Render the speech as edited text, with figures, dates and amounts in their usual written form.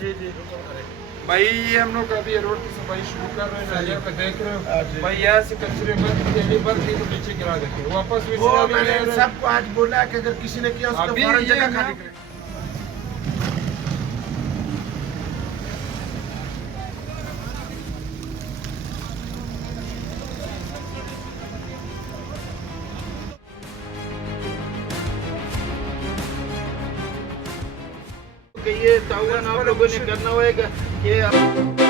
जी जी भाई ये हम लोग अभी रोड की सफाई शुरू कर रहे हैं, यहाँ पे देख रहे हो भाई, यहाँ से कचरे भर के तो नीचे गिरा देते हैं वापस भी। वो मैंने सबको आज बोला कि अगर किसी ने किया उसको फौरन जगह खाली करें। ये ताउन आप लोगों ने करना होगा कि